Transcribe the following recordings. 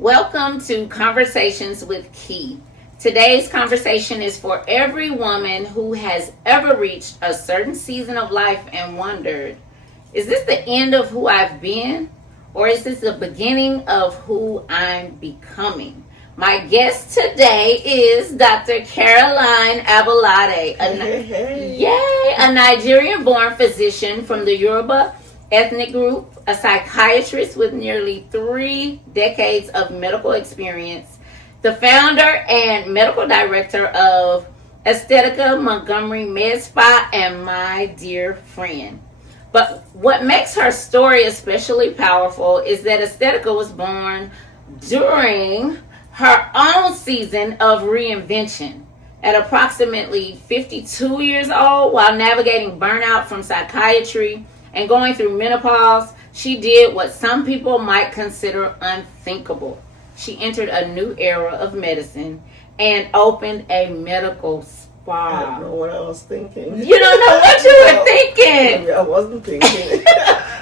Welcome to Conversations with Key. Today's conversation is for every woman who has ever reached a certain season of life and wondered, is this the end of who I've been? Or is this the beginning of who I'm becoming? My guest today is Dr. Caroline Abolade, a Nigerian-born physician from the Yoruba ethnic group, a psychiatrist with nearly 3 decades of medical experience, the founder and medical director of Aesthetica, Montgomery Med Spa, and my dear friend. But what makes her story especially powerful is that Aesthetica was born during her own season of reinvention. At approximately 52 years old, while navigating burnout from psychiatry and going through menopause, she did what some people might consider unthinkable. She entered a new era of medicine and opened a medical spa. I don't know what I was thinking. You don't know what you were thinking. Maybe I wasn't thinking.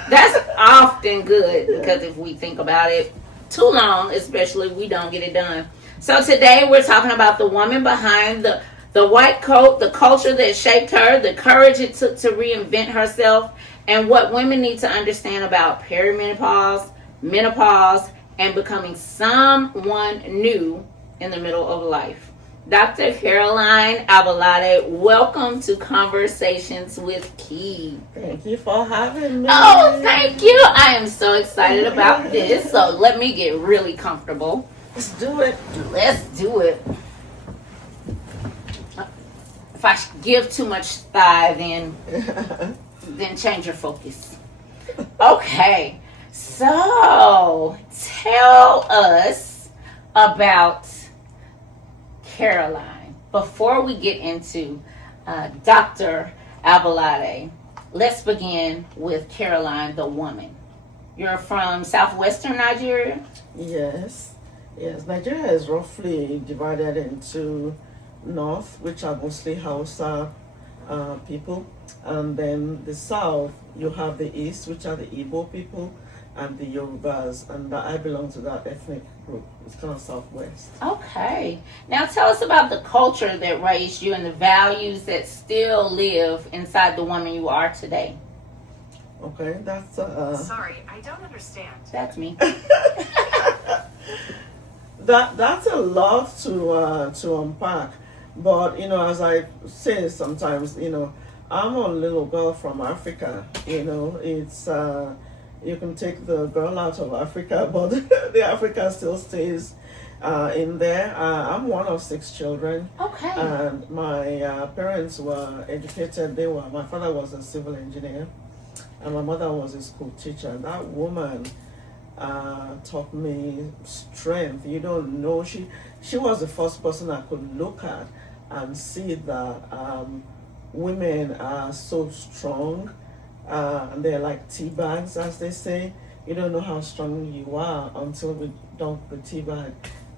That's often good because if we think about it too long, especially, we don't get it done. So today we're talking about the woman behind the white coat, the culture that shaped her, the courage it took to reinvent herself, and what women need to understand about perimenopause, menopause, and becoming someone new in the middle of life. Dr. Caroline Abolade, welcome to Conversations with Key. Thank you for having me. Oh, thank you. I am so excited about this. So let me get really comfortable. Let's do it. Let's do it. If I give too much thigh, then change your focus. Okay. So, tell us about Caroline. Before we get into Dr. Abolade, let's begin with Caroline, the woman. You're from southwestern Nigeria? Yes. Nigeria is roughly divided into north, which are mostly Hausa people, and then the south, you have the east, which are the Igbo people, and the Yorubas, and I belong to that ethnic group. It's kind of southwest. Okay. Now tell us about the culture that raised you and the values that still live inside the woman you are today. Okay, that's Sorry, I don't understand. That's me. That's a lot to unpack. But as I say sometimes, I'm a little girl from Africa. It's you can take the girl out of Africa, but the Africa still stays in there. I'm one of 6 children. Okay. And my parents were educated. My father was a civil engineer, and my mother was a school teacher. That woman taught me strength. You don't know, she was the first person I could look at and see that women are so strong, and they're like tea bags, as they say. You don't know how strong you are until we dunk the tea bag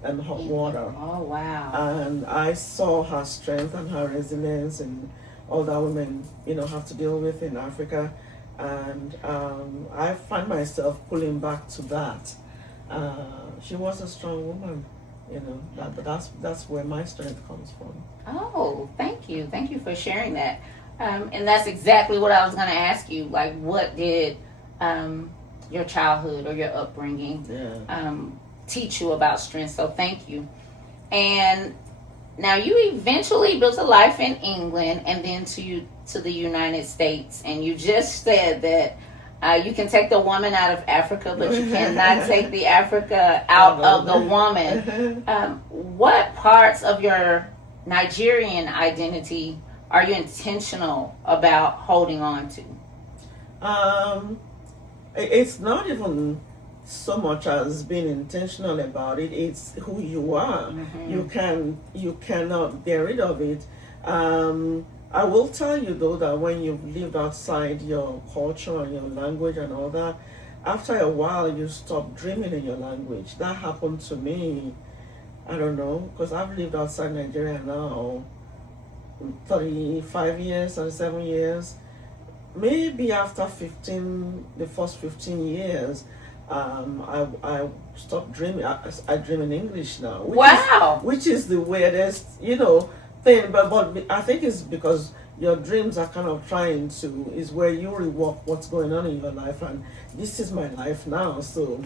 in hot water. Oh, wow. And I saw her strength and her resilience and all that women have to deal with in Africa. And I find myself pulling back to that. She was a strong woman, that's where my strength comes from. Oh, thank you. Thank you for sharing that. And that's exactly what I was going to ask you. Like, what did your childhood or your upbringing teach you about strength? So thank you. And now you eventually built a life in England and then to the United States. And you just said that you can take the woman out of Africa, but you cannot take the Africa out of the woman. What parts of your Nigerian identity are you intentional about holding on to? It's not even so much as being intentional about it. It's who you are. Mm-hmm. You cannot get rid of it. I will tell you though that when you've lived outside your culture and your language and all that, after a while you stop dreaming in your language. That happened to me. I don't know, because I've lived outside Nigeria now 35 years, 37 years. Maybe after the first 15 years, I stopped dreaming. I dream in English now. Which is the weirdest, thing. But I think it's because your dreams are kind of trying to, is where you rework what's going on in your life, and this is my life now. So,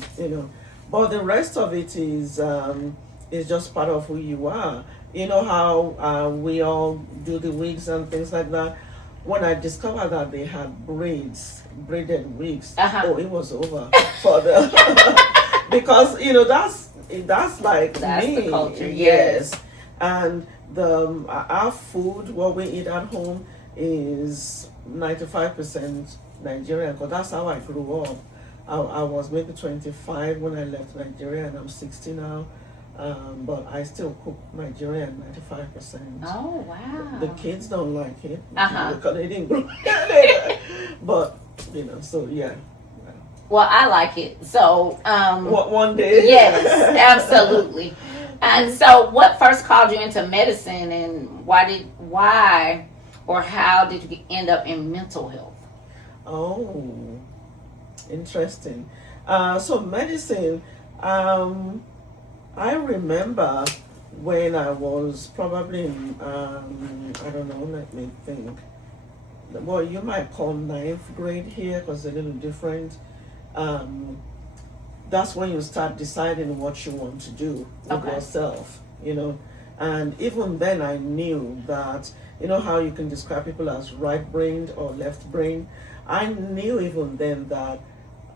but the rest of it is just part of who you are. You know how we all do the wigs and things like that. When I discovered that they had braided wigs, it was over for the because that's like that's me. the culture, yes. And our food, what we eat at home, is 95% Nigerian, because that's how I grew up. I was maybe 25 when I left Nigeria, and I'm 60 now. But I still cook Nigerian 95%. Oh, wow. The kids don't like it Uh-huh. they didn't grow but so yeah. Well, I like it. So, One day. yes, absolutely. And so, what first called you into medicine, and why or how did you end up in mental health? Oh, interesting. So medicine, I remember when I was probably in, I don't know, let me think. Well, you might call ninth grade here because it's a little different. That's when you start deciding what you want to do with yourself, And even then I knew that, how you can describe people as right-brained or left-brained. I knew even then that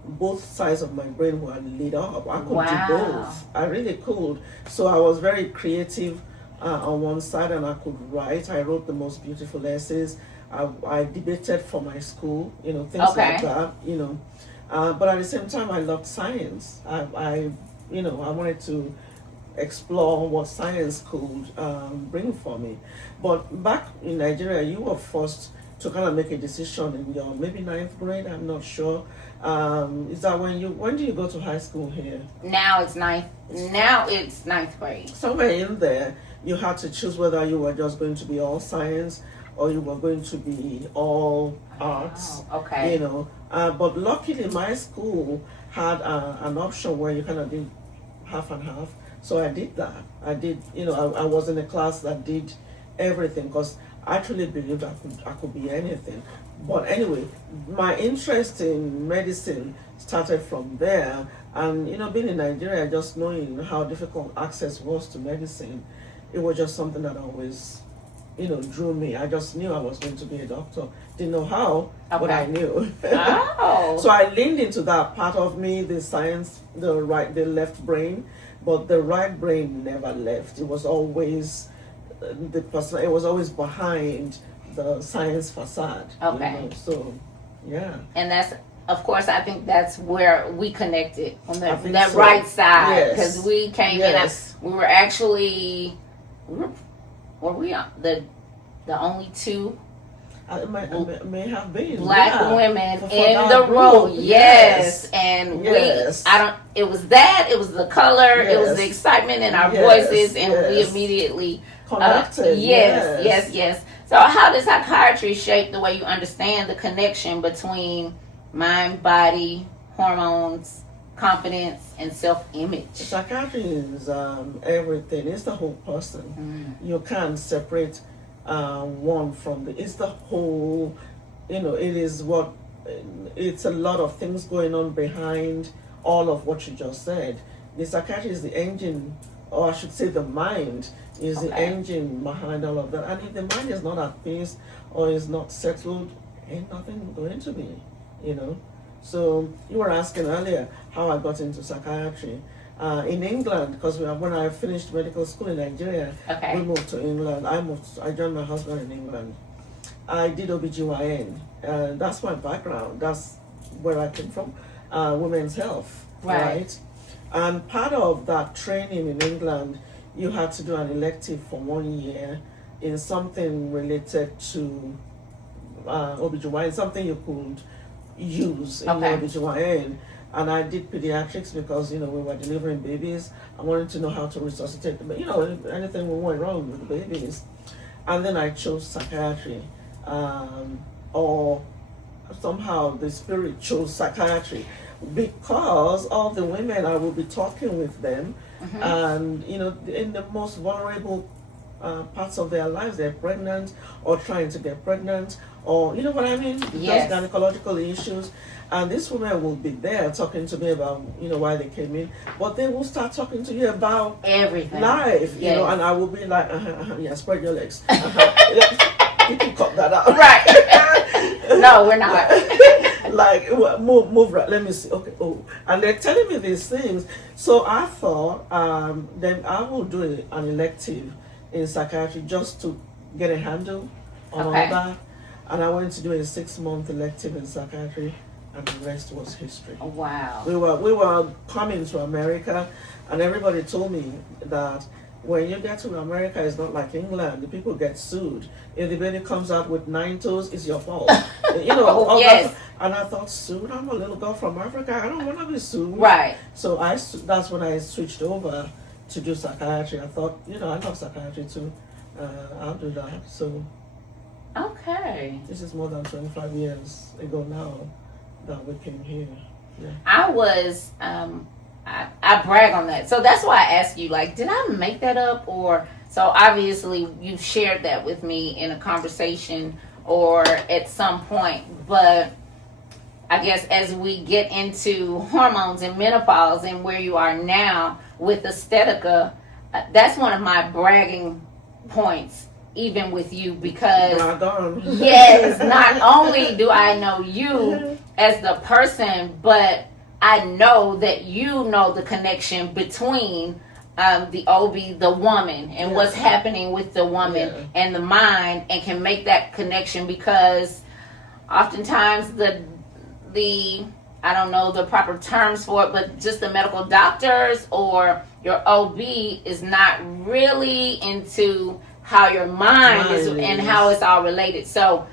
both sides of my brain were lit up. I could do both. I really could. So I was very creative on one side, and I could write. I wrote the most beautiful essays. I debated for my school, things like that, But at the same time, I loved science. I wanted to explore what science could bring for me. But back in Nigeria, you were forced to kind of make a decision in your maybe ninth grade. I'm not sure. Is that when do you go to high school here? Now it's ninth grade. Somewhere in there, you had to choose whether you were just going to be all science or you were going to be all arts. Okay. But luckily my school had an option where you kind of did half and half. So I did that. I did, I was in a class that did everything, because I truly believed I could be anything. But anyway, my interest in medicine started from there. And, being in Nigeria, just knowing how difficult access was to medicine, it was just something that always, drew me. I just knew I was going to be a doctor. Didn't know how, but I knew. Oh. So I leaned into that part of me, the science, the left brain, but the right brain never left. It was always it was always behind the science facade. Okay. So, yeah. And that's, of course, I think that's where we connected on that so. right side, because Yes. we came Yes. in. We were actually, were we the only two It may have been black women for in that the room? group. Yes, and Yes. it was the color, it was the Yes. excitement in our Yes. voices, and we Yes. immediately Connected. yes. So how does psychiatry shape the way you understand the connection between mind, body, hormones, confidence, and self-image? Psychiatry is everything. It's the whole person. You can't separate one from it's the whole. It is what. It's a lot of things going on behind all of what you just said. The psychiatry is the engine, or I should say, the mind is the engine behind all of that. And if the mind is not at peace or is not settled, ain't nothing going to be. So you were asking earlier how I got into psychiatry. In England, because when I finished medical school in Nigeria, we moved to England. I joined my husband in England. I did OBGYN. That's my background. That's where I came from, women's health, right? And part of that training in England, you had to do an elective for 1 year in something related to OBGYN, something you could use in OBGYN. And I did pediatrics because, we were delivering babies. I wanted to know how to resuscitate them. Anything went wrong with the babies. And then I chose psychiatry. Or somehow the spirit chose psychiatry. because all the women I will be talking with them, and in the most vulnerable parts of their lives, they're pregnant or trying to get pregnant, or you know what I mean, Yes. just gynecological issues. And these women will be there talking to me about why they came in, but they will start talking to you about Everything. life, Yes. and I will be like, yeah, spread your legs. You can cut that out. Right. No, we're not. Like, move right. Let me see. Okay. Oh, and they're telling me these things. So I thought, then I will do an elective in psychiatry just to get a handle on all that. And I went to do a 6-month elective in psychiatry, and the rest was history. Oh, wow. We were coming to America, and everybody told me that when you get to America, it's not like England. The people get sued. If the baby comes out with 9 toes, it's your fault. Oh, yes. And I thought, sued? I'm a little girl from Africa. I don't want to be sued. Right. So that's when I switched over to do psychiatry. I thought, I love psychiatry too. I'll do that. So Okay. this is more than 25 years ago now that we came here. Yeah. I was, I brag on that. So that's why I asked you, like, did I make that up? Or, so obviously you've shared that with me in a conversation or at some point. But I guess as we get into hormones and menopause and where you are now with Aesthetica, that's one of my bragging points, even with you, because yes, not only do I know you as the person, but I know that you know the connection between the OB, the woman, and what's happening with the woman and the mind, and can make that connection, because oftentimes the I don't know the proper terms for it, but just the medical doctors or your OB is not really into how your mind is and how it's all related. So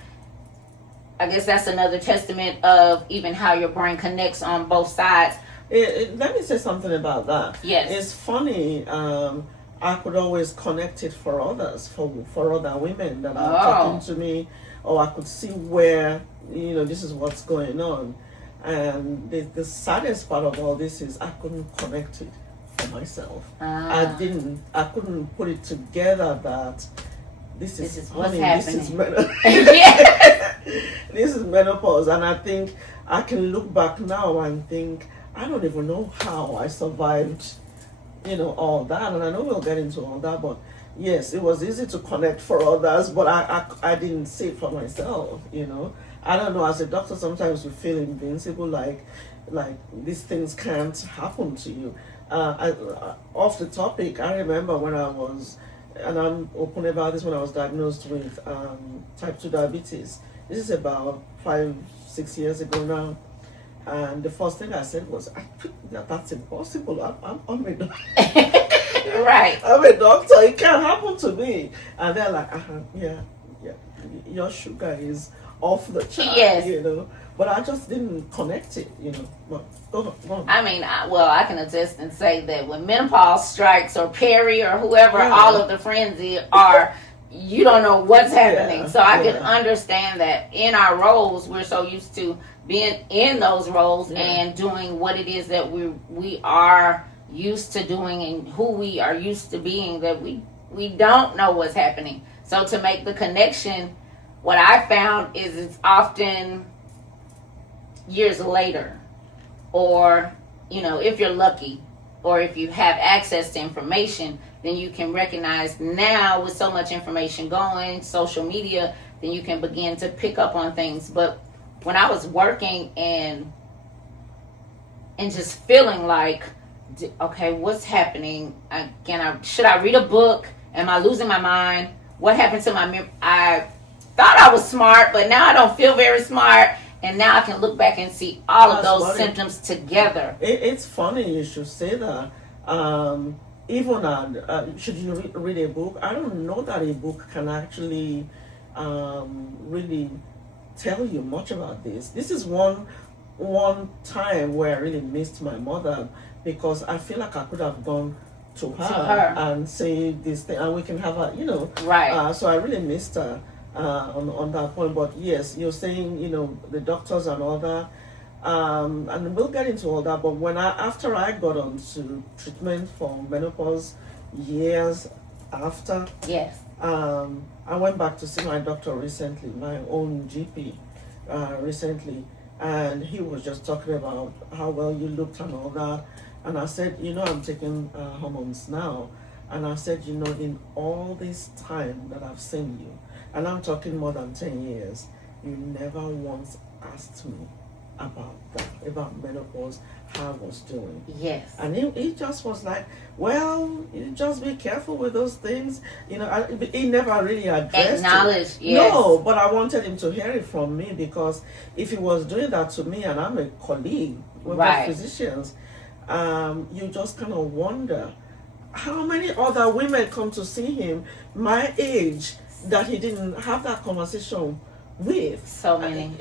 I guess that's another testament of even how your brain connects on both sides. Let me say something about that. Yes. It's funny. I could always connect it for others, for other women that are talking to me, or I could see where, this is what's going on. And the saddest part of all this is I couldn't connect it for myself. I couldn't put it together that this is what's honey, happening. This is menopause. And I think I can look back now and think, I don't even know how I survived, all that. And I know we'll get into all that, but yes, it was easy to connect for others, but I didn't see it for myself, I don't know, as a doctor, sometimes you feel invincible, like these things can't happen to you. Off the topic, I remember when I was, and I'm open about this, when I was diagnosed with type 2 diabetes. This is about 5-6 years ago now. And the first thing I said was, that's impossible. I'm a doctor. Right. I'm a doctor. It can't happen to me. And they're like, yeah, your sugar is off the chart, But I just didn't connect it, But go on. I mean, I can attest and say that when menopause strikes, or Perry, or whoever, all of the frenzy are, you don't know what's happening. So I can understand that in our roles, we're so used to being in those roles and doing what it is that we are used to doing and who we are used to being, that we don't know what's happening. So to make the connection, what I found is it's often years later, or if you're lucky, or if you have access to information, then you can recognize now, with so much information going, social media, then you can begin to pick up on things. But when I was working and just feeling like, okay, what's happening? Should I read a book? Am I losing my mind? What happened to my memory? I thought I was smart, but now I don't feel very smart. And now I can look back and see all of those symptoms together. It's funny you should say that. Even should you read a book? I don't know that a book can actually really tell you much about this. This is one time where I really missed my mother, because I feel like I could have gone to her and say this thing, and we can have a, right. So I really missed her on that point. But yes, you're saying, the doctors and all that. And we'll get into all that. But after I got onto treatment for menopause, years after, Yes. I went back to see my doctor recently, my own GP, recently, and he was just talking about how well you looked and all that. And I said, I'm taking hormones now. And I said, in all this time that I've seen you, and I'm talking more than 10 years, you never once asked me about that, about menopause, how I was doing. Yes. And he just was like, well, you just be careful with those things. He never really addressed Acknowledge, it. yes. No, but I wanted him to hear it from me, because if he was doing that to me, and I'm a colleague with Right. the physicians, you just kind of wonder how many other women come to see him my age that he didn't have that conversation with. So many.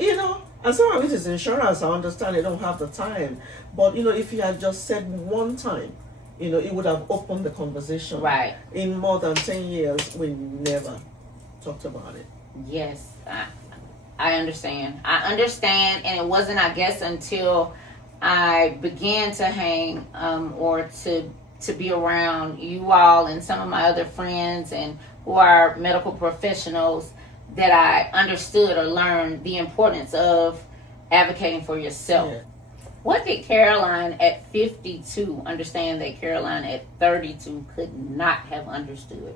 And some of it is insurance. I understand they don't have the time, but if he had just said one time, it would have opened the conversation. Right. In more than 10 years, we never talked about it. Yes, I understand. I understand, and it wasn't, I guess, until I began to hang or to be around you all and some of my other friends and who are medical professionals that I understood or learned the importance of advocating for yourself. Yeah. What did Caroline at 52 understand that Caroline at 32 could not have understood?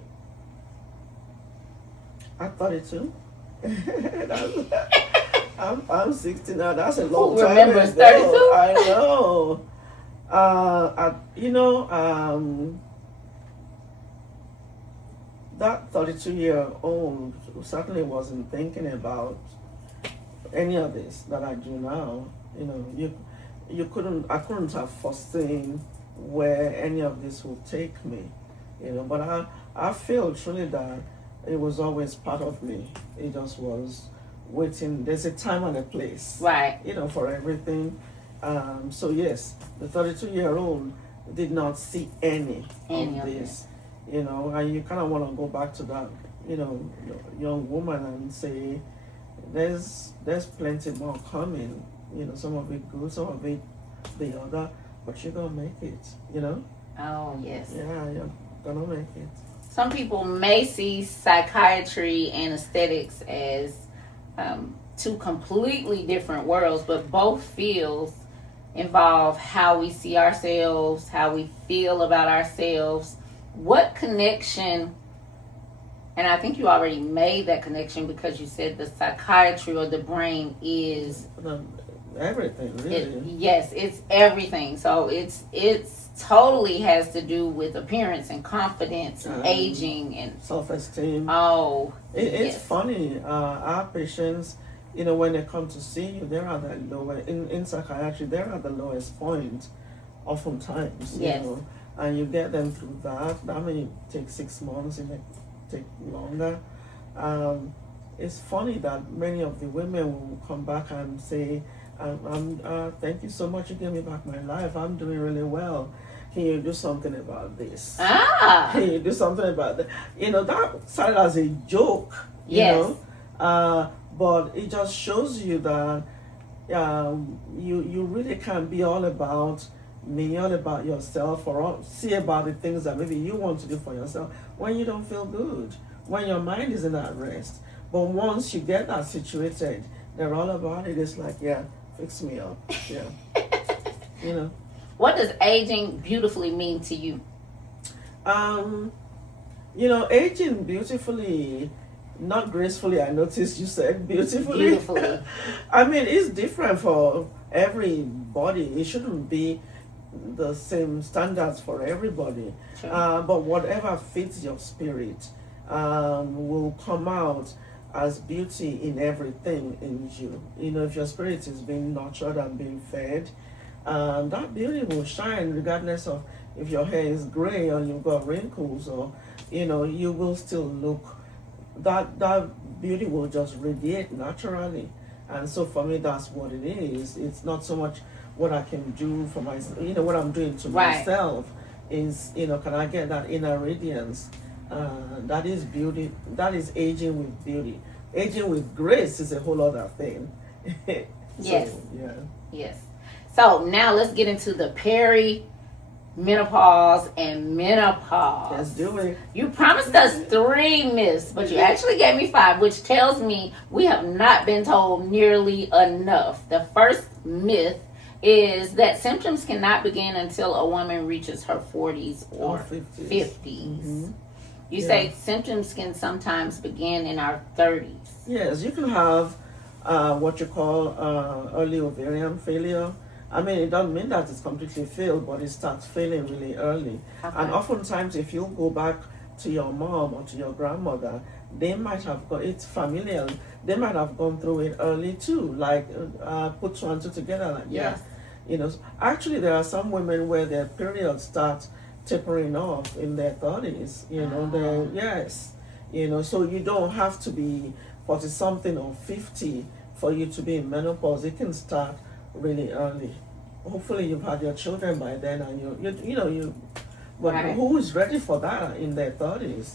At 32. I'm 60 now. That's a long Who time remembers ago. 32? I know. That 32-year-old certainly wasn't thinking about any of this that I do now. I couldn't have foreseen where any of this will take me. But I feel truly that it was always part of me. It just was waiting. There's a time and a place, Right. for everything. So yes, the 32-year-old did not see any of this, and you kind of want to go back to that, young woman and say, there's plenty more coming. Some of it good, some of it the other, but you're gonna make it. Oh, yes. Yeah, you're gonna make it. Some people may see psychiatry and aesthetics as two completely different worlds, but both fields involve how we see ourselves, how we feel about ourselves. What connection, and I think you already made that connection because you said the psychiatry or the brain is Everything, really. yes, it's everything. So it's totally has to do with appearance and confidence and aging and self-esteem. Oh, It's yes. funny. Our patients, when they come to see you, they're at the lower in psychiatry. They're at the lowest point, oftentimes. Yes. And you get them through that. That may take 6 months. It may take longer. It's funny that many of the women will come back and say, thank you so much. You gave me back my life. I'm doing really well. Can you do something about this? Can you do something about that? That started as a joke, Yes. but it just shows you that you really can't be all about me, all about yourself, or see about the things that maybe you want to do for yourself when you don't feel good, when your mind isn't at rest. But once you get that situated, they're all about it. It's like, yeah, fix me up. Yeah. What does aging beautifully mean to you? Aging beautifully, not gracefully. I noticed you said beautifully. Beautifully. I mean, it's different for everybody. It shouldn't be the same standards for everybody. Sure. But whatever fits your spirit will come out as beauty in everything in you. If your spirit is being nurtured and being fed, that beauty will shine regardless of if your hair is gray or you've got wrinkles, or you will still look, that beauty will just radiate naturally. And so for me, that's what it is. It's not so much what I can do for myself, what I'm doing to myself is, can I get that inner radiance? That is beauty. That is aging with beauty. Aging with grace is a whole other thing. Yes. Yeah. Yes. So now let's get into the menopause and menopause. Let's do it. You promised us 3 myths, but you actually gave me 5, which tells me we have not been told nearly enough. The first myth is that symptoms cannot begin until a woman reaches her 40s or 50s. Mm-hmm. You say symptoms can sometimes begin in our 30s. Yes, you can have what you call early ovarian failure. I mean, it doesn't mean that it's completely failed, but it starts failing really early. Okay. And oftentimes, if you go back to your mom or to your grandmother, they might have got it's familial. They might have gone through it early too, like put 2 and 2 together, like Yes. You know. Actually, there are some women where their periods start tapering off in their 30s. You know, yes. You know, so you don't have to be 40 something or 50 for you to be in menopause. It can start really early. Hopefully you've had your children by then, and but Right. who is ready for that in their 30s?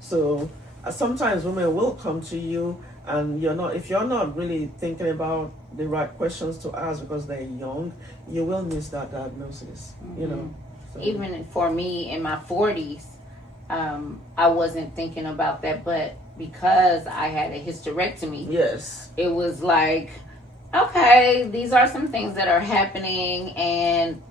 So sometimes women will come to you, and if you're not really thinking about the right questions to ask because they're young, you will miss that diagnosis. Mm-hmm. You know. So. Even for me in my 40s, I wasn't thinking about that, but because I had a hysterectomy, Yes. it was like, okay, these are some things that are happening, and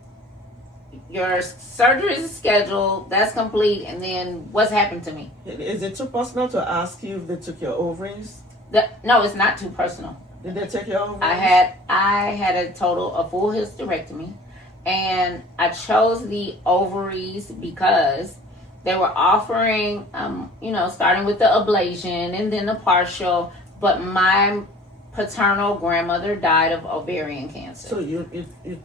your surgery is scheduled, that's complete, and then what's happened to me? Is it too personal to ask you if they took your ovaries? No, it's not too personal. Did they take your ovaries? I had a full hysterectomy, and I chose the ovaries because they were offering, starting with the ablation and then the partial, but my paternal grandmother died of ovarian cancer. So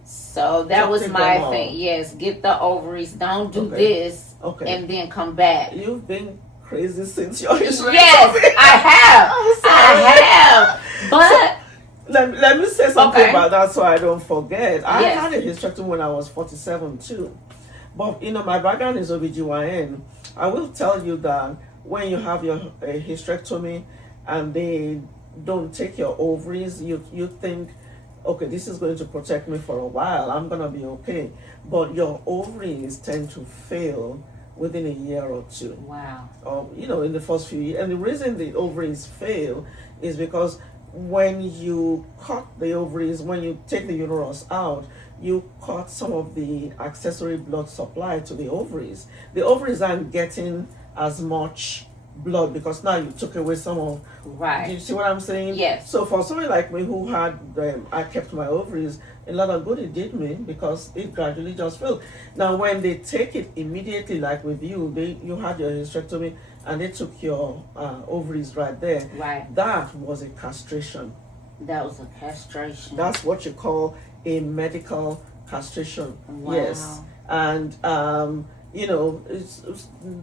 So that was my thing. Yes, get the ovaries. Don't do this, and then come back. You've been crazy since your hysterectomy. Yes, I have. But let me say something about that so I don't forget. I had a hysterectomy when I was 47 too. But my background is OBGYN. I will tell you that when you have your hysterectomy and they don't take your ovaries, you think, okay, this is going to protect me for a while. I'm going to be okay. But your ovaries tend to fail within a year or 2. Wow. In the first few years. And the reason the ovaries fail is because when you cut the ovaries, when you take the uterus out, you cut some of the accessory blood supply to the ovaries. The ovaries aren't getting as much blood because now you took away some of. Right. Do you see what I'm saying? Yes. So for somebody like me who had I kept my ovaries, a lot of good it did me because it gradually just filled. Now when they take it immediately, like with you, you had your hysterectomy and they took your ovaries right there. Right. That was a castration. That was a castration. That's what you call a medical castration. Wow. Yes. And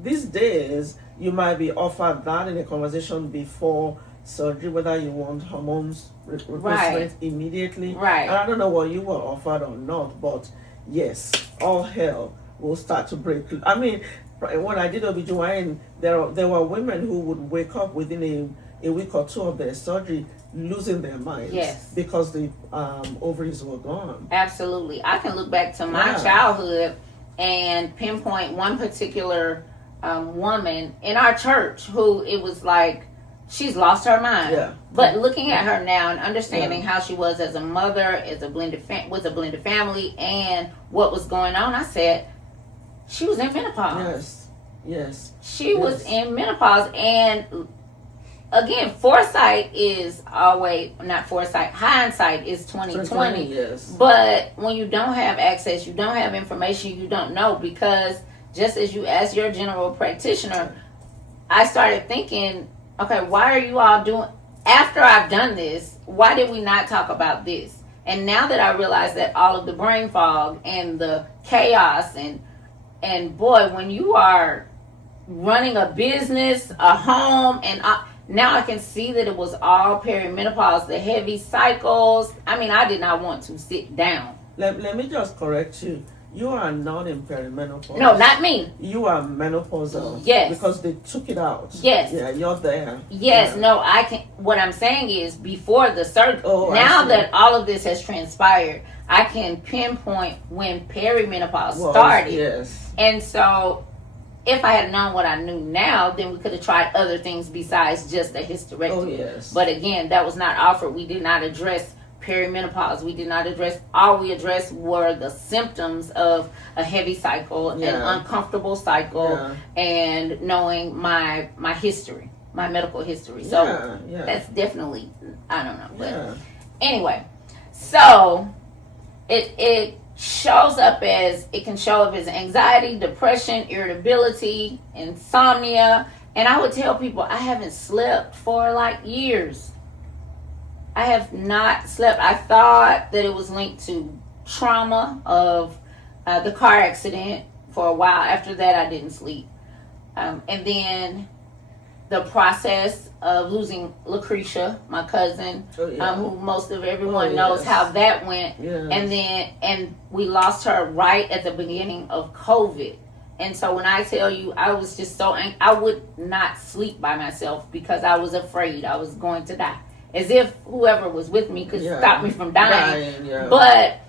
these days you might be offered that in a conversation before surgery, whether you want hormones replacement immediately. Right. And I don't know what you were offered or not, but yes, all hell will start to break. I mean, when I did OBGYN, there were women who would wake up within a week or 2 of their surgery losing their minds. Yes. Because the ovaries were gone. Absolutely. I can look back to my childhood and pinpoint one particular woman in our church who it was like she's lost her mind. Yeah. But looking at her now and understanding how she was as a mother, as a blended family, and what was going on, I said she was in menopause. Yes. She was in menopause, and again, foresight is always not foresight. Hindsight is 2020. Yes. But when you don't have access, you don't have information, you don't know, because just as you asked your general practitioner, I started thinking, okay, why are you all doing, after I've done this, why did we not talk about this? And now that I realize that all of the brain fog and the chaos and boy, when you are running a business, a home, and now I can see that it was all perimenopause, the heavy cycles. I mean, I did not want to sit down. Let me just correct you. You are not in perimenopause. No, not me. You are menopausal. Yes. Because they took it out. Yes. Yeah, you're there. Yes, Yeah. no, I can. What I'm saying is, before the surgery, Oh, I now see. that all of this has transpired, I can pinpoint when perimenopause Well, started. yes. And so, if I had known what I knew now, then we could have tried other things besides just a hysterectomy. Oh, yes. But again, that was not offered. We did not address perimenopause. We did not address. All we addressed were the symptoms of a heavy cycle, an uncomfortable cycle, and knowing my history, my medical history. So that's definitely, I don't know. But anyway, so it shows up as, it can show up as anxiety, depression, irritability, insomnia. And I would tell people I haven't slept for like years. I have not slept. I thought that it was linked to trauma of the car accident for a while. After that, I didn't sleep. And then the process of losing Lucretia, my cousin, who most of everyone knows how that went. And we lost her right at the beginning of COVID. And so when I tell you, I was just so angry. I would not sleep by myself because I was afraid I was going to die. As if whoever was with me could stop me from dying. But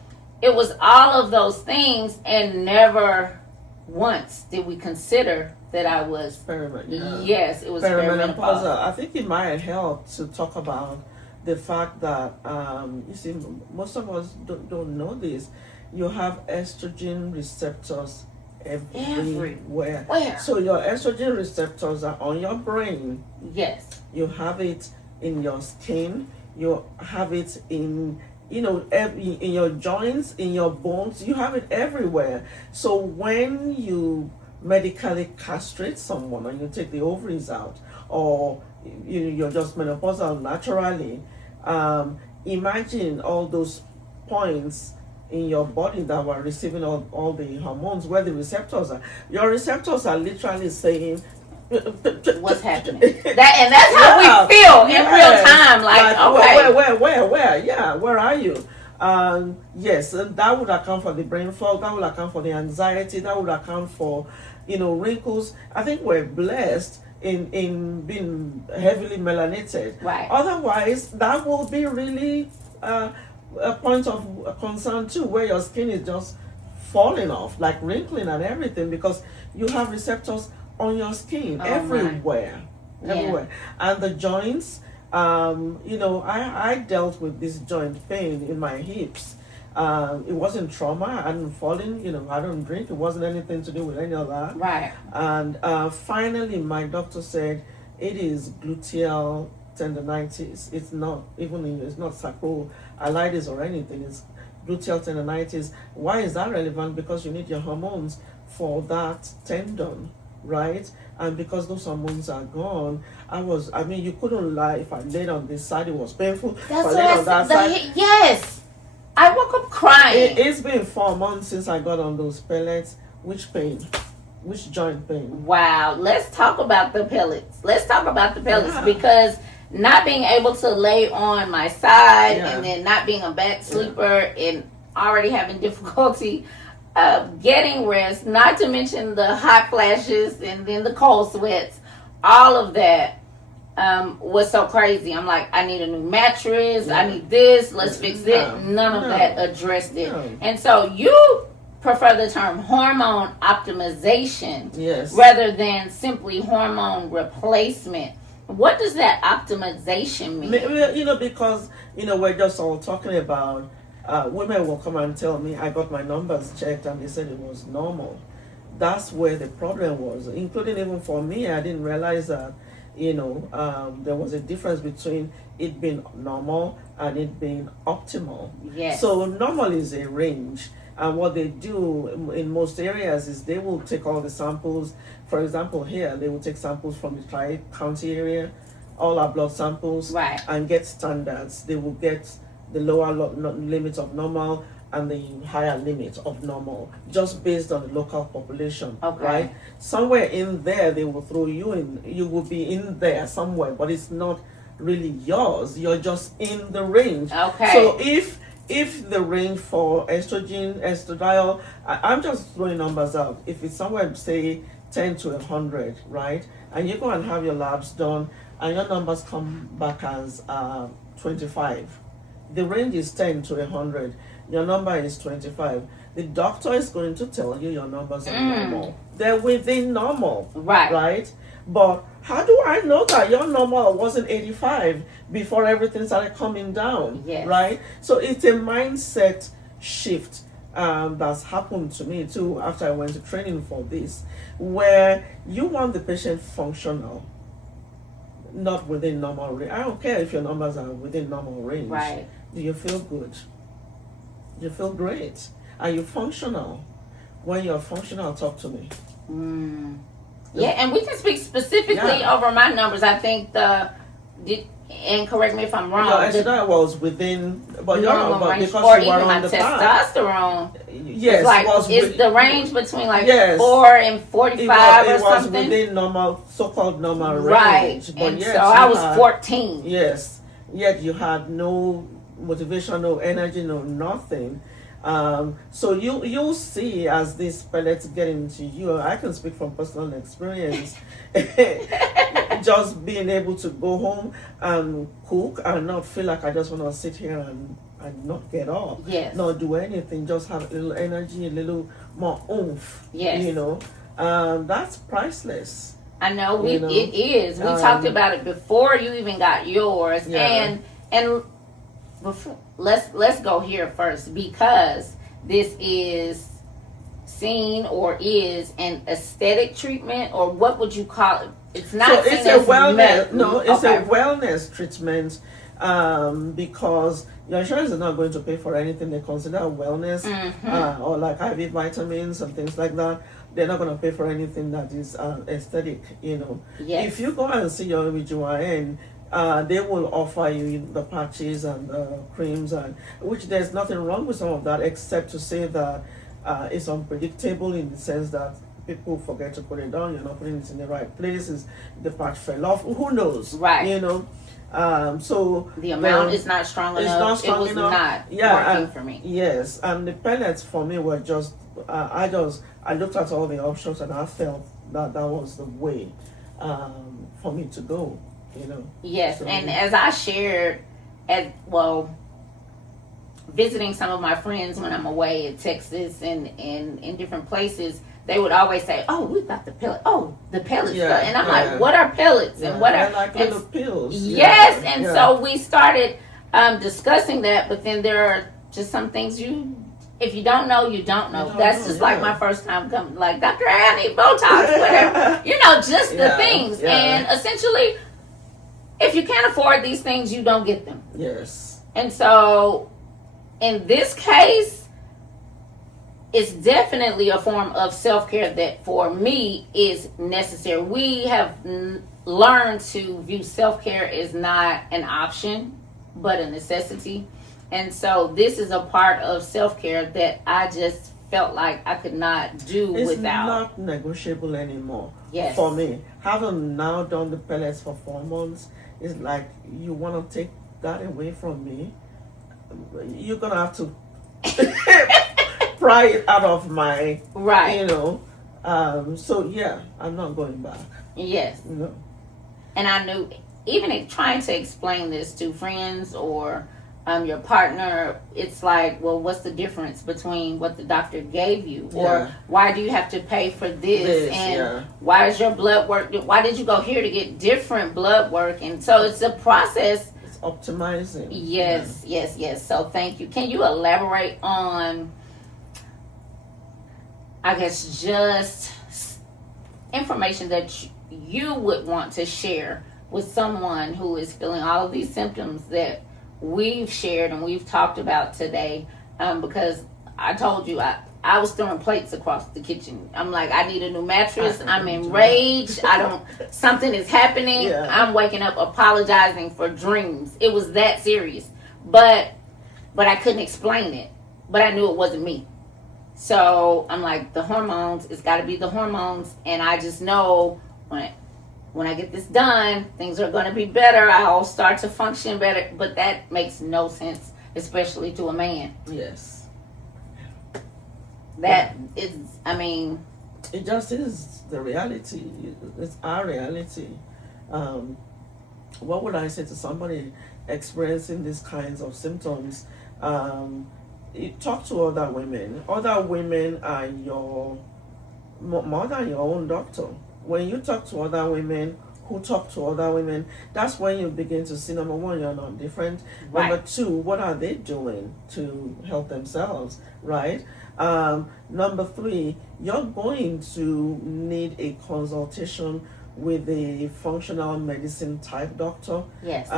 it was all of those things, and never once did we consider that I was yes, it was perimenopause. I think it might help to talk about the fact that you see, most of us don't know this. You have estrogen receptors everywhere. Where? So your estrogen receptors are on your brain. Yes. You have it in your skin. You have it in in your joints, in your bones. You have it everywhere. So when you medically castrate someone and you take the ovaries out, or you're just menopausal naturally, imagine all those points in your body that were receiving all the hormones, where the receptors are. Your receptors are literally saying, what's happening? That's how we feel in real time. Like okay, where? Yeah, where are you? Yes, and that would account for the brain fog. That would account for the anxiety. That would account for wrinkles. I think we're blessed in being heavily melanated. Right. Otherwise, that will be really a point of concern too, where your skin is just falling off, like wrinkling and everything, because you have receptors on your skin everywhere. And the joints, I dealt with this joint pain in my hips. It wasn't trauma. I hadn't fallen, I don't drink. It wasn't anything to do with any of that. Right. And finally, my doctor said it is gluteal tendinitis. It's not it's not sacroiliitis or anything. It's gluteal tendinitis. Why is that relevant? Because you need your hormones for that tendon, right? And because those hormones are gone, you couldn't lie. If I laid on this side, it was painful. That's if I laid on that side, yes. I woke up crying. It's been 4 months since I got on those pellets. Which pain? Which joint pain? Wow. Let's talk about the pellets. Because not being able to lay on my side and then not being a back sleeper and already having difficulty getting rest, not to mention the hot flashes and then the cold sweats, all of that was so crazy. I'm like, I need a new mattress, I need this, let's fix it. None of that addressed it. And so you prefer the term hormone optimization rather than simply hormone replacement. What does that optimization mean? Because we're just all talking about women will come and tell me I got my numbers checked and they said it was normal. That's where the problem was, including even for me. I didn't realize that there was a difference between it being normal and it being optimal. Yes. So normal is a range, and what they do in most areas is they will take all the samples. For example, here they will take samples from the Tri-County area, all our blood samples, and get standards. They will get the lower limit of normal and the higher limit of normal, just based on the local population, right? Somewhere in there, they will throw you in. You will be in there somewhere, but it's not really yours. You're just in the range. Okay. So if if the range for estrogen, estradiol, I'm just throwing numbers out. If it's somewhere, say 10 to 100, right? And you go and have your labs done, and your numbers come back as 25. The range is 10 to 100. Your number is 25. The doctor is going to tell you your numbers are normal. They're within normal. Right? But how do I know that your normal wasn't 85 before everything started coming down? Yes. Right? So it's a mindset shift that's happened to me too after I went to training for this, where you want the patient functional, not within normal range. I don't care if your numbers are within normal range. Right. Do you feel good? You feel great. Are you functional? When you're functional, talk to me. Yeah, and we can speak specifically over my numbers. I think and correct me if I'm wrong. That was within, but normal range, because or you were even my on the testosterone. Yes, like is the range between like 4 and 45 it or was something? Within normal, so-called normal Right, range. But and yet so I was had, 14. Yes, yet you had no motivation, no energy, no nothing. So you'll see as these pellets get into you. I can speak from personal experience. Just being able to go home and cook and not feel like I just want to sit here and not get up. Yes. Not do anything. Just have a little energy, a little more oomph. Yes. You know, that's priceless. I know, it is. We talked about it before you even got yours, and before, let's go here first, because this is seen or is an aesthetic treatment, or what would you call it? It's not. So it's a wellness. It's a wellness treatment, because your insurance is not going to pay for anything they consider wellness, or like IV vitamins and things like that. They're not going to pay for anything that is aesthetic. You know, if you go and see your OBGYN, they will offer you the patches and the creams, and which there's nothing wrong with some of that, except to say that it's unpredictable in the sense that people forget to put it down. You're not putting it in the right places. The patch fell off. Who knows? Right. You know. So the amount is not strong enough. Not strong it was enough. not working for me. Yes, and the pellets for me were just. I looked at all the options and I felt that was the way for me to go. You know. Yes, so, and as I shared, visiting some of my friends when I'm away in Texas and in different places, they would always say, "Oh, we got the pellet. Oh, the pellets." And I'm like, "What are pellets? And what are like little pills?" Yes, and so we started discussing that. But then there are just some things if you don't know, you don't know. That's just like my first time coming. Like, Dr. I need Botox, whatever. Just the things, and essentially, if you can't afford these things, you don't get them. Yes. And so, in this case, it's definitely a form of self-care that, for me, is necessary. We have learned to view self-care as not an option, but a necessity. And so, this is a part of self-care that I just felt like I could not do without. It's not negotiable anymore. Yes. For me, having now done the pellets for 4 months, it's like, you want to take that away from me? You're gonna have to pry it out of my so I'm not going back. Yes. And I knew, even trying to explain this to friends or your partner, it's like, well, what's the difference between what the doctor gave you, or why do you have to pay for this, and why is your blood work, why did you go here to get different blood work? And so it's a process. It's optimizing. Yes. So thank you. Can you elaborate on, I guess, just information that you would want to share with someone who is feeling all of these symptoms that we've shared and we've talked about today? Because I told you, I was throwing plates across the kitchen. I'm like, I need a new mattress. I'm enraged. Something is happening. I'm waking up apologizing for dreams. It was that serious. But I couldn't explain it. But I knew it wasn't me. So I'm like, the hormones, it's got to be the hormones. And I just know when I get this done, things are going to be better. I'll start to function better. But that makes no sense especially to a man. Yes. That is, I mean, It just is the reality. It's our reality. What would I say to somebody experiencing these kinds of symptoms? Talk to other women. Other women are your more than your own doctor. When you talk to other women who talk to other women, that's when you begin to see, number one, you're not different. Right. Number two, what are they doing to help themselves, right? Number three, you're going to need a consultation with a functional medicine type doctor. yes.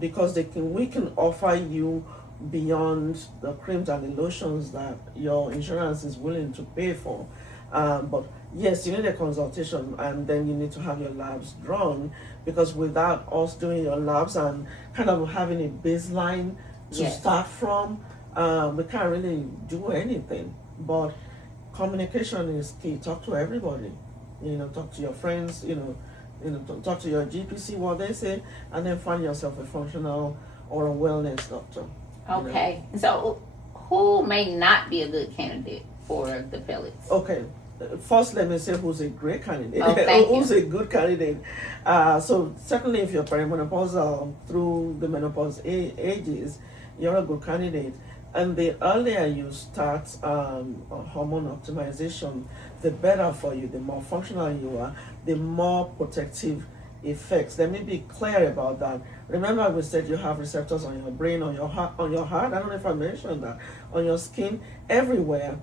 Because we can offer you beyond the creams and the lotions that your insurance is willing to pay for. But yes, you need a consultation, and then you need to have your labs drawn, because without us doing your labs and kind of having a baseline to Yes. start from, we can't really do anything. But communication is key. Talk to everybody. Talk to your friends. Talk to your GP, see what they say, and then find yourself a functional or a wellness doctor. Okay. So, who may not be a good candidate for the pellets? Okay. First, let me say who's a great candidate. Oh, thank you. Who's a good candidate. So certainly, if you're perimenopausal through the menopause ages, you're a good candidate. And the earlier you start hormone optimization, the better for you. The more functional you are, the more protective effects. Let me be clear about that. Remember, we said you have receptors on your brain, on your heart. I don't know if I mentioned that. On your skin, everywhere.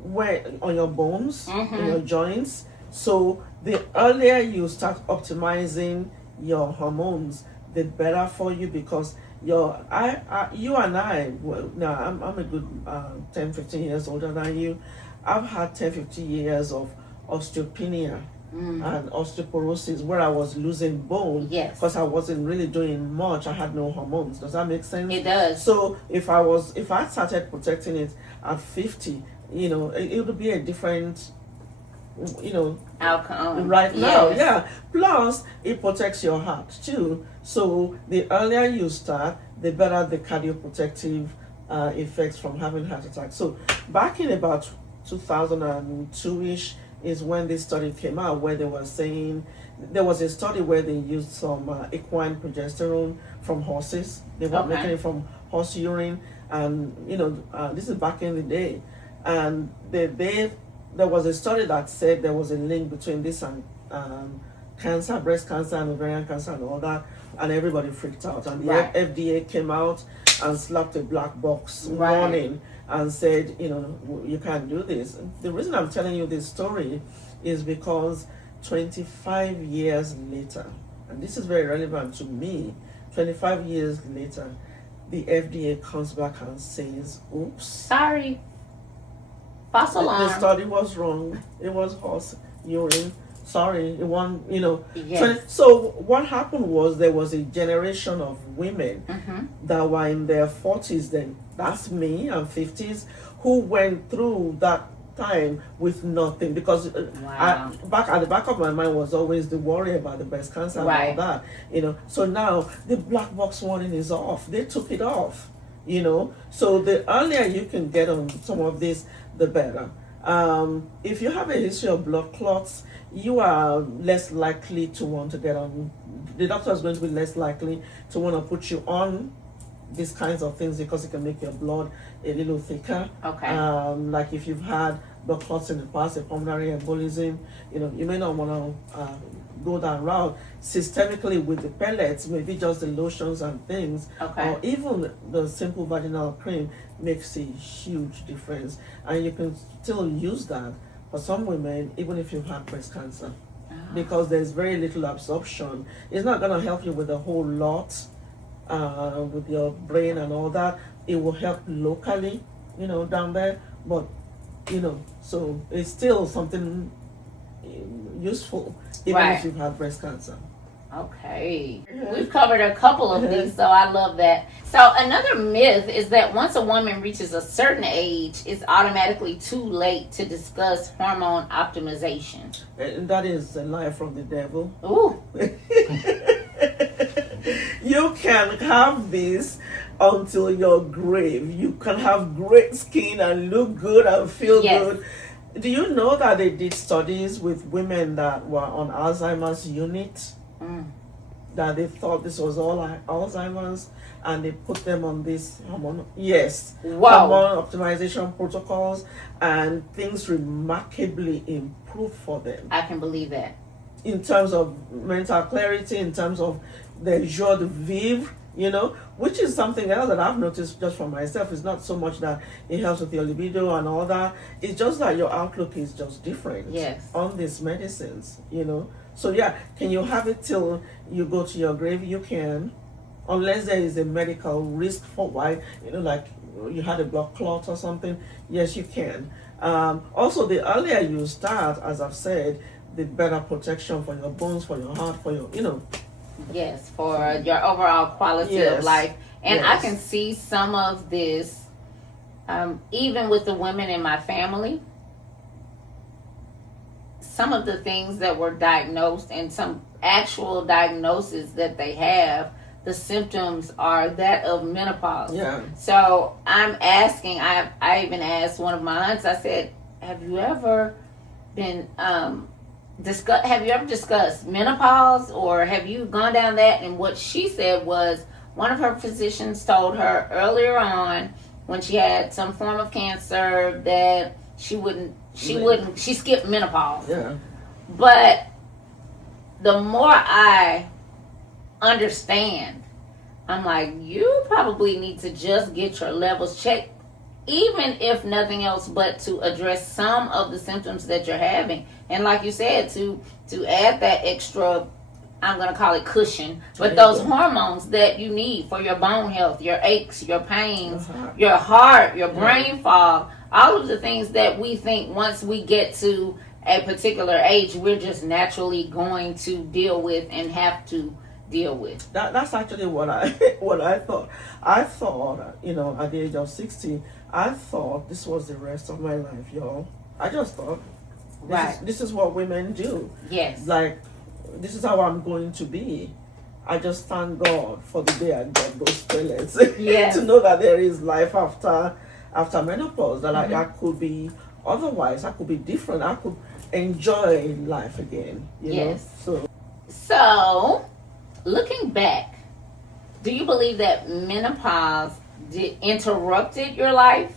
Where on your bones, in your joints. So the earlier you start optimizing your hormones, the better for you, because you and I, well, now I'm a good 10, 15 years older than you. I've had 10, 15 years of osteopenia and osteoporosis, where I was losing bone Yes. because I wasn't really doing much. I had no hormones. Does that make sense? It does. So if I started protecting it at 50, it would be a different, Outcome. right now. Yes. Yeah. Plus, it protects your heart too. So the earlier you start, the better the cardioprotective effects from having heart attacks. So back in about 2002-ish is when this study came out, where they were saying, there was a study where they used some equine progesterone from horses. They were Okay. making it from horse urine, and this is back in the day. And there was a study that said there was a link between this and cancer, breast cancer and ovarian cancer and all that, and everybody freaked out. And the Right. FDA came out and slapped a black box Right. warning and said, you can't do this. The reason I'm telling you this story is because 25 years later, and this is very relevant to me, 25 years later, the FDA comes back and says, oops, Sorry. False the alarm. study was wrong. It was horse urine. Sorry, it won, Yes. So what happened was there was a generation of women that were in their 40s then. That's me, and 50s, who went through that time with nothing, because Wow. at the back of my mind was always the worry about the breast cancer Right. and all that. So now the black box warning is off. They took it off. So the earlier you can get on some of this, the better. If you have a history of blood clots, you are less likely to want to get on. The doctor is going to be less likely to want to put you on these kinds of things, because it can make your blood a little thicker. Okay. Like if you've had blood clots in the past, a pulmonary embolism, you may not want to go that route. Systemically with the pellets, maybe just the lotions and things, Okay. or even the simple vaginal cream makes a huge difference. And you can still use that for some women, even if you've had breast cancer, because there's very little absorption. It's not going to help you with a whole lot with your brain and all that. It will help locally, down there, but so it's still something useful, even Right. if you've had breast cancer. Okay. We've covered a couple of these, so I love that. So another myth is that once a woman reaches a certain age, it's automatically too late to discuss hormone optimization. And that is a lie from the devil. Ooh. You can have this until your grave. You can have great skin and look good and feel Yes. good. Do you know that they did studies with women that were on Alzheimer's unit? That they thought this was all Alzheimer's, and they put them on this hormone. Yes, Wow. hormone optimization protocols, and things remarkably improved for them I can believe that. in terms of mental clarity, in terms of the joie de vivre, which is something else that I've noticed just for myself. It's not so much that it helps with your libido and all that. It's just that your outlook is just different Yes. on these medicines, So yeah, can you have it till you go to your grave? You can, unless there is a medical risk for why, like you had a blood clot or something. Yes, you can. Also, the earlier you start, as I've said, the better protection for your bones, for your heart, for your, Yes, for your overall quality Yes. of life. And I Yes. can see some of this, even with the women in my family. Some of the things that were diagnosed and some actual diagnoses that they have, the symptoms are that of menopause. Yeah. So I'm asking, I even asked one of my aunts, I said, have you ever been, have you ever discussed menopause, or have you gone down that? And what she said was, one of her physicians told her earlier on, when she had some form of cancer, that she skipped menopause. Yeah. But the more I understand, I'm like, you probably need to just get your levels checked, even if nothing else, but to address some of the symptoms that you're having. And like you said, to add that extra, I'm going to call it cushion, but those hormones that you need for your bone health, your aches, your pains, your heart, your brain fog, all of the things that we think once we get to a particular age, we're just naturally going to deal with and have to deal with. That's actually what I thought. I thought, at the age of 60, I thought this was the rest of my life, y'all. I just thought, this is what women do. Yes. Like, this is how I'm going to be. I just thank God for the day I got those pellets. Yes. To know that there is life after menopause. That I could be otherwise. I could be different. I could enjoy life again. Yes. know. So, looking back, do you believe that menopause interrupted your life,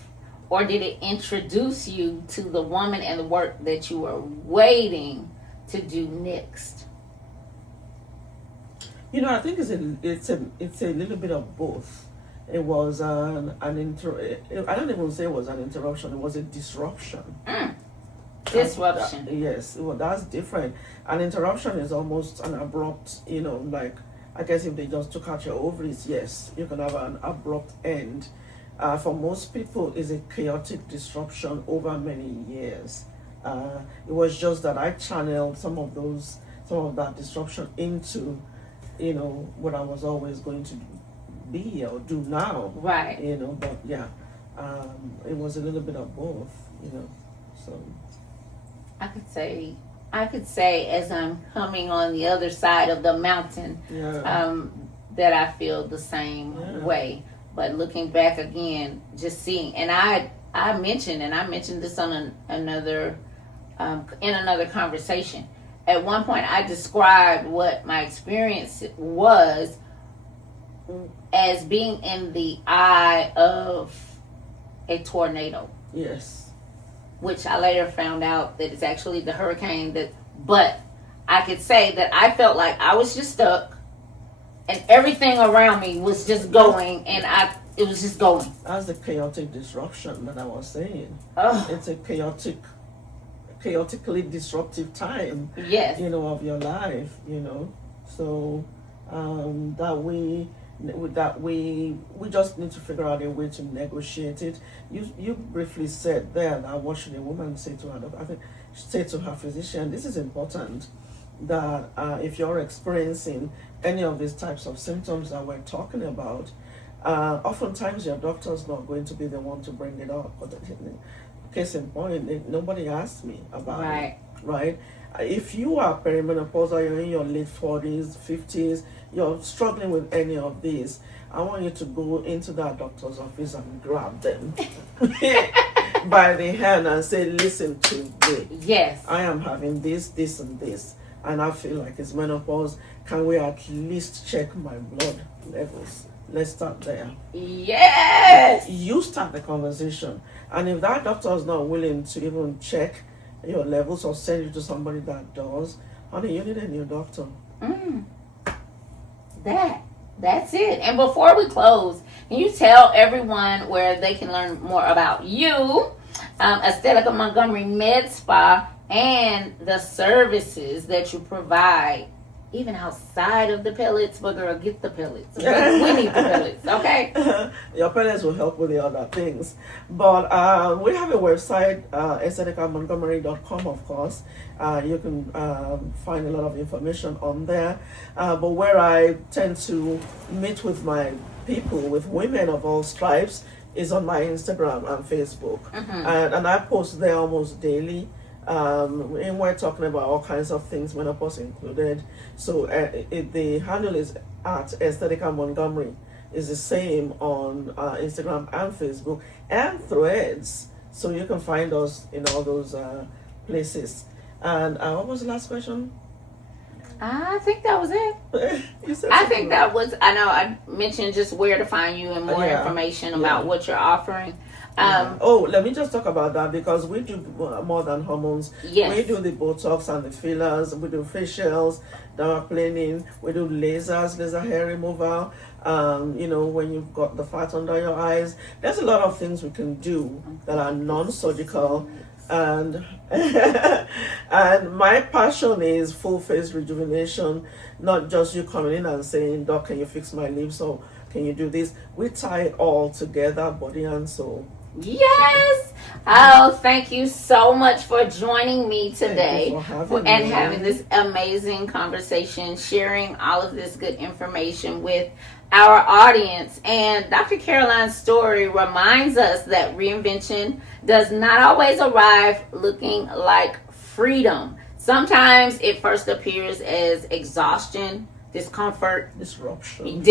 or did it introduce you to the woman and the work that you were waiting to do next? I think it's a little bit of both. It was I don't even say it was an interruption. It was a disruption. Disruption. Yes, well, that's different. An interruption is almost an abrupt, like, I guess if they just took out your ovaries, yes, you can have an abrupt end. For most people, it's a chaotic disruption over many years. It was just that I channeled some of that disruption into, what I was always going to be or do now. Right. But yeah, it was a little bit of both, so. I could say as I'm coming on the other side of the mountain, that I feel the same way. But looking back again, just seeing, and I mentioned this on another in another conversation. At one point, I described what my experience was as being in the eye of a tornado. Yes. Which I later found out that it's actually the hurricane but I could say that I felt like I was just stuck and everything around me was just going and it was just going. That's the chaotic disruption that I was saying. Oh. It's a chaotically disruptive time. Yes. Of your life, So that we just need to figure out a way to negotiate it. You briefly said there that what should a woman say to her physician. This is important, that if you're experiencing any of these types of symptoms that we're talking about, oftentimes your doctor's not going to be the one to bring it up. But case in point, nobody asked me about it. Right? If you are perimenopausal, you're in your late 40s, 50s, you're struggling with any of these, I want you to go into that doctor's office and grab them by the hand and say, listen to me. Yes. I am having this, this, and this, and I feel like it's menopause. Can we at least check my blood levels? Let's start there. Yes. You start the conversation. And if that doctor is not willing to even check your levels or send you to somebody that does, honey, you need a new doctor. That's it. And before we close, can you tell everyone where they can learn more about you, Aesthetica Montgomery Med Spa, and the services that you provide, even outside of the pellets? But girl, get the pellets. We need the pellets, okay? Your pellets will help with the other things. But we have a website, aestheticamontgomery.com, of course. You can find a lot of information on there. But where I tend to meet with my people, with women of all stripes, is on my Instagram and Facebook. And I post there almost daily. And we're talking about all kinds of things, menopause included. So the handle is at Aesthetica Montgomery. Is the same on Instagram and Facebook and Threads. So you can find us in all those places. And what was the last question? I think that was it. You said I think something that was, I know I mentioned just where to find you and more information about what you're offering. Let me just talk about that, because we do more than hormones. Yes. We do the Botox and the fillers. We do facials, dermaplaning. We do lasers, laser hair removal. When you've got the fat under your eyes, there's a lot of things we can do that are non-surgical. And and my passion is full face rejuvenation, not just you coming in and saying, Doc, can you fix my lips, or can you do this? We tie it all together, body and soul. Yes. Oh, thank you so much for joining me today and having this amazing conversation, sharing all of this good information with our audience. And Dr. Caroline's story reminds us that reinvention does not always arrive looking like freedom. Sometimes it first appears as exhaustion, discomfort, disruption,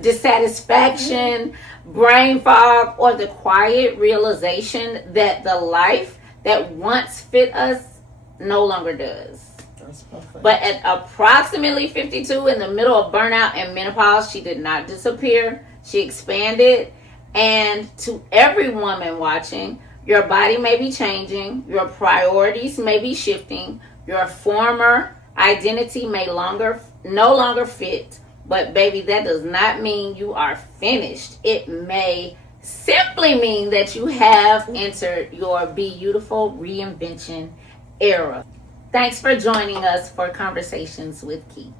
dissatisfaction, brain fog, or the quiet realization that the life that once fit us no longer does. That's perfect. But at approximately 52, in the middle of burnout and menopause, she did not disappear. She expanded. And to every woman watching, your body may be changing, your priorities may be shifting, your former identity may no longer fit, but baby, that does not mean you are finished. It may simply mean that you have entered your beautiful reinvention era. Thanks for joining us for Conversations with Key.